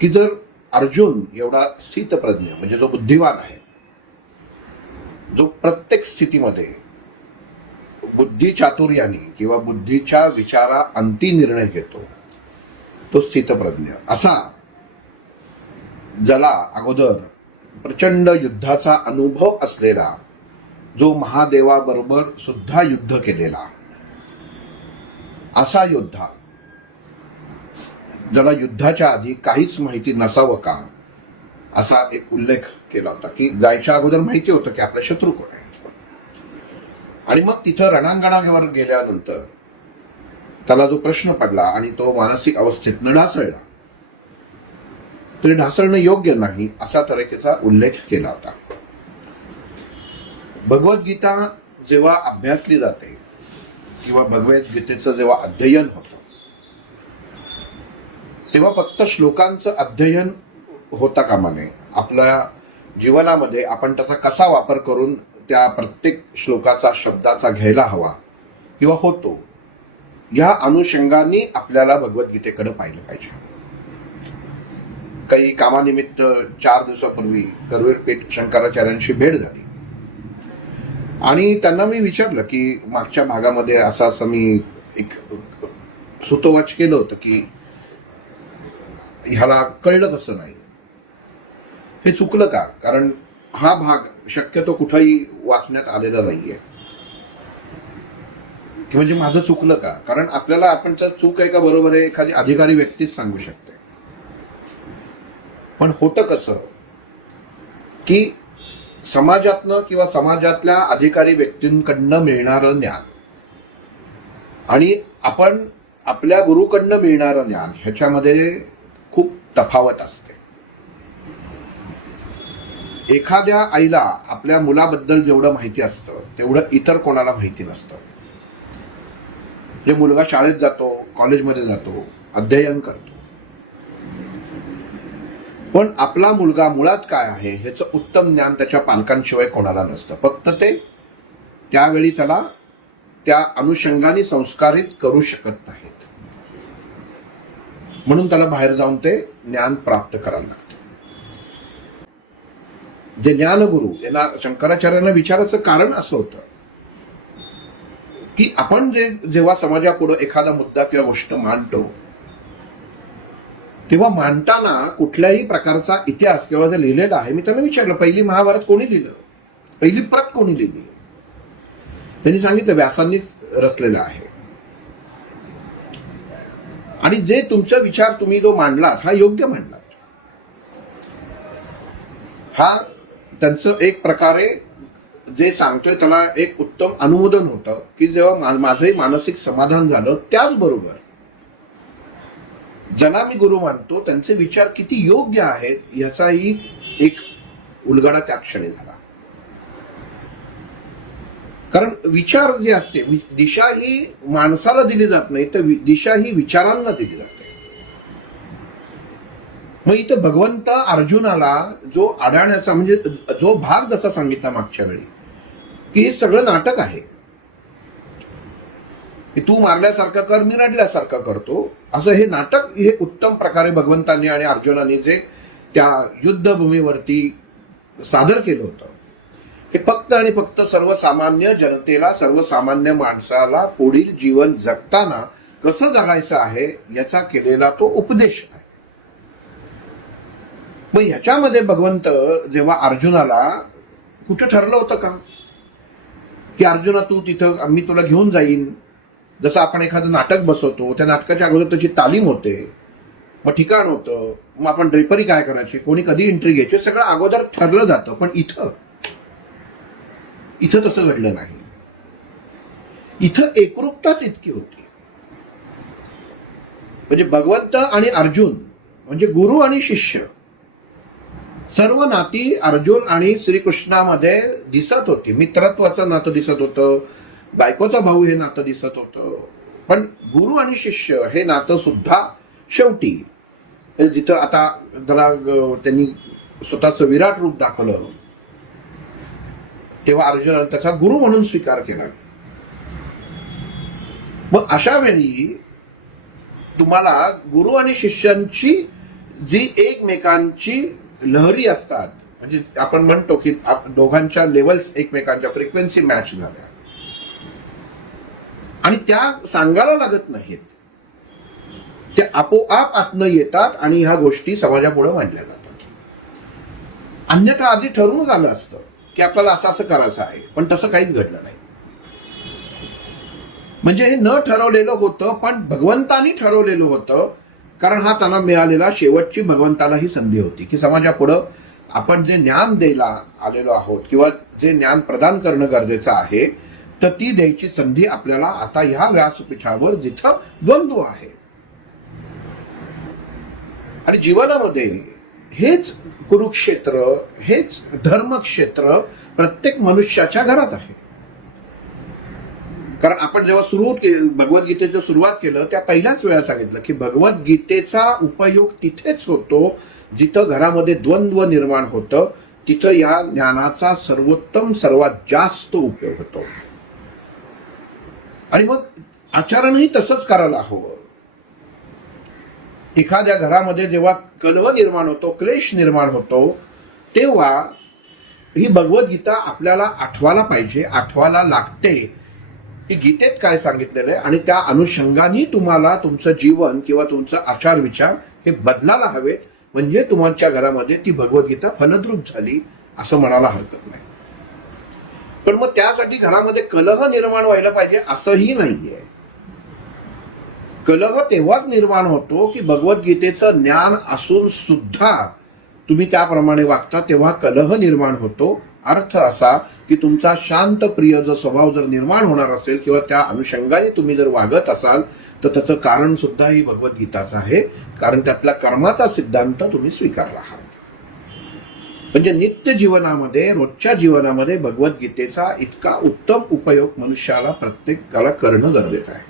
की जर अर्जुन एवढा स्थितप्रज्ञ म्हणजे जो बुद्धिवान आहे जो प्रत्येक स्थितीमध्ये बुद्धी चातुर्याने किंवा बुद्धीच्या विचारा अंती निर्णय घेतो तो स्थितप्रज्ञ. असा ज्याला अगोदर प्रचंड युद्धाचा अनुभव असलेला जो महादेवाबरोबर सुद्धा युद्ध केलेला असा योद्धा ज्याला युद्धाच्या आधी काहीच माहिती नसावं का असा एक उल्लेख केला होता की जायच्या अगोदर माहिती होतं की आपला शत्रू कोण आहे. आणि मग तिथं रणांगणावर गेल्यानंतर त्याला जो प्रश्न पडला आणि तो मानसिक अवस्थेतनं ढासळला तरी ढासळणं योग्य नाही अशा तऱ्हेचा उल्लेख केला होता. भगवद्गीता जेव्हा अभ्यासली जाते किंवा भगवद्गीतेचं जेव्हा अध्ययन होतं तेव्हा फक्त श्लोकांचं अध्ययन होता कामा नये. आपल्या जीवनामध्ये आपण त्याचा कसा वापर करून त्या प्रत्येक श्लोकाचा शब्दाचा घ्यायला हवा किंवा होतो या अनुषंगाने आपल्याला भगवद्गीतेकडे पाहिलं पाहिजे. काही कामानिमित्त चार दिवसापूर्वी करवीर पेठ शंकराचार्यांशी भेट झाली. आणि त्यांना मी विचारलं की मागच्या भागामध्ये असं असं मी एक सुतोवाच केलं होतं की ह्याला कळलं कसं नाही? हे चुकलं का? कारण हा भाग शक्यतो कुठंही वाचण्यात आलेला नाहीये. की म्हणजे माझं चुकलं का? कारण आपल्याला आपण तर चूक आहे का बरोबर आहे एखादी अधिकारी व्यक्तीच सांगू शकते. पण होतं कसं? की समाजातनं किंवा समाजातल्या अधिकारी व्यक्तींकडनं मिळणारं ज्ञान आणि आपण आपल्या गुरुकडनं मिळणारं ज्ञान ह्याच्यामध्ये तफावत असते. एखाद्या आईला आपल्या मुलाबद्दल जेवढं माहिती असतं तेवढं इतर कोणाला माहिती नसतं. जे मुलगा शाळेत जातो कॉलेजमध्ये जातो अध्ययन करतो. पण आपला मुलगा मुळात काय आहे ह्याचं उत्तम ज्ञान त्याच्या पालकांशिवाय कोणाला नसतं. फक्त ते त्यावेळी त्याला त्या अनुषंगाने संस्कारित करू शकत नाहीत. म्हणून त्याला बाहेर जाऊन ते ज्ञान प्राप्त करायला लागतं. जे ज्ञानगुरु यांना शंकराचार्यांना विचारायचं कारण असं होतं की आपण जे जेव्हा समाजापुढं एखादा मुद्दा किंवा गोष्ट मांडतो तेव्हा मांडताना कुठल्याही प्रकारचा इतिहास किंवा जे लिहिलेला आहे मी त्यांना विचारलं पहिली महाभारत कोणी लिहिलं? पहिली प्रत कोणी लिहिली? त्यांनी सांगितलं व्यासांनीच रचलेलं आहे. आणि जे तुमचा विचार तुम्ही जो मांडलात हा योग्य मांडलात. हा त्यांचं एक प्रकारे जे सांगतोय त्याला एक उत्तम अनुमोदन होतं की जेव्हा माझंही मानसिक समाधान झालं त्याचबरोबर ज्यांना मी गुरु मानतो त्यांचे विचार किती योग्य आहेत याचाही एक उलगडा त्या क्षणी झाला. कारण विचार जे असते वि- दिशा ही माणसाला दिली जात नाही तर वि- दिशा ही विचारांना दिली जाते. मग इथं भगवंत अर्जुनाला जो अडाण्याचा म्हणजे जो भाग जसा सांगितला मागच्या वेळी की हे सगळं नाटक आहे. की तू मारल्यासारखं कर मी रडल्यासारखं करतो. असं हे नाटक हे उत्तम प्रकारे भगवंतांनी आणि अर्जुनाने जे त्या युद्धभूमीवरती सादर केलं होतं. हे फक्त आणि फक्त सर्वसामान्य जनतेला सर्वसामान्य माणसाला पुढील जीवन जगताना कसं जगायचं आहे याचा केलेला तो उपदेश आहे. मग ह्याच्यामध्ये भगवंत जेव्हा अर्जुनाला कुठं ठरलं होतं का? की अर्जुना तू तिथं मी तुला घेऊन जाईन. जसं आपण एखादं नाटक बसवतो त्या नाटकाच्या अगोदर त्याची तालीम होते. मग ठिकाण होतं. मग आपण ड्रेपरी काय करायची? कोणी कधी एंट्री घ्यायची? सगळं अगोदर ठरलं जातं. पण इथं इथं तसं घडलं नाही. इथं एकरूपताच इतकी होती. म्हणजे भगवंत आणि अर्जुन म्हणजे गुरु आणि शिष्य सर्व नाती अर्जुन आणि श्रीकृष्णामध्ये दिसत होती. मित्रत्वाचं नातं दिसत होतं बायकोचा भाऊ हे नातं दिसत होतं. पण गुरु आणि शिष्य हे नातं सुद्धा शेवटी जिथं आता जरा त्यांनी स्वतःचं विराट रूप दाखवलं. तेव्हा अर्जुनाने त्याचा गुरु म्हणून स्वीकार केला. मग अशा वेळी तुम्हाला गुरु आणि शिष्यांची जी एकमेकांची लहरी असतात म्हणजे आपण म्हणतो की दोघांच्या लेवल्स एकमेकांच्या फ्रिक्वेन्सी मॅच झाल्या. आणि त्या सांगायला लागत नाहीत. ते आपोआप आतनं येतात आणि ह्या गोष्टी समाजापुढे मांडल्या जातात. अन्यथा आधी ठरवून झालं असतं. की आपल्याला असं असं करायचं आहे. पण तसं काहीच घडलं नाही. म्हणजे हे न ठरवलेलं होतं पण भगवंतानी ठरवलेलं होतं कारण हा त्यांना मिळालेला शेवटची भगवंताला ही संधी होती की समाजापुढं आपण जे ज्ञान द्यायला आलेलो आहोत किंवा जे ज्ञान प्रदान करणं गरजेचं आहे तर ती द्यायची संधी आपल्याला आता ह्या व्यासपीठावर जिथं द्वंद्व आहे. आणि जीवनामध्ये हेच कुरुक्षेत्र हेच धर्मक्षेत्र प्रत्येक मनुष्याच्या घरात आहे. कारण आपण जेव्हा सुरू भगवद्गीतेचं सुरुवात केलं त्या पहिल्याच वेळा सांगितलं की भगवद्गीतेचा उपयोग तिथेच होतो जिथं घरामध्ये द्वंद्व निर्माण होतं तिथं या ज्ञानाचा सर्वोत्तम सर्वात जास्त उपयोग होतो. आणि मग आचरणही तसंच करायला हवं. एखाद्या घरामध्ये जेव्हा कलह निर्माण होतो क्लेश निर्माण होतो तेव्हा ही भगवद्गीता आपल्याला आठवायला पाहिजे आठवायला लागते. की गीतेत काय सांगितलेलं आहे? आणि त्या अनुषंगाने तुम्हाला तुमचं जीवन किंवा तुमचं आचार विचार हे बदलायला हवेत म्हणजे तुमच्या घरामध्ये ती भगवद्गीता फलद्रूप झाली असं म्हणायला हरकत नाही. पण मग त्यासाठी घरामध्ये कलह निर्माण व्हायला पाहिजे असंही नाहीये. कलह तेव्हाच निर्माण होतो की भगवद्गीतेचं ज्ञान असून सुद्धा तुम्ही त्याप्रमाणे वागता तेव्हा कलह निर्माण होतो. अर्थ असा की तुमचा शांत प्रिय जो स्वभाव जर निर्माण होणार असेल किंवा त्या अनुषंगाने तुम्ही जर वागत असाल तर त्याचं कारण सुद्धा ही भगवद्गीताचं आहे. कारण त्यातला कर्माचा सिद्धांत तुम्ही स्वीकारला आहात. म्हणजे नित्य जीवनामध्ये रोजच्या जीवनामध्ये भगवद्गीतेचा इतका उत्तम उपयोग मनुष्याला प्रत्येकाला करणं गरजेचं आहे.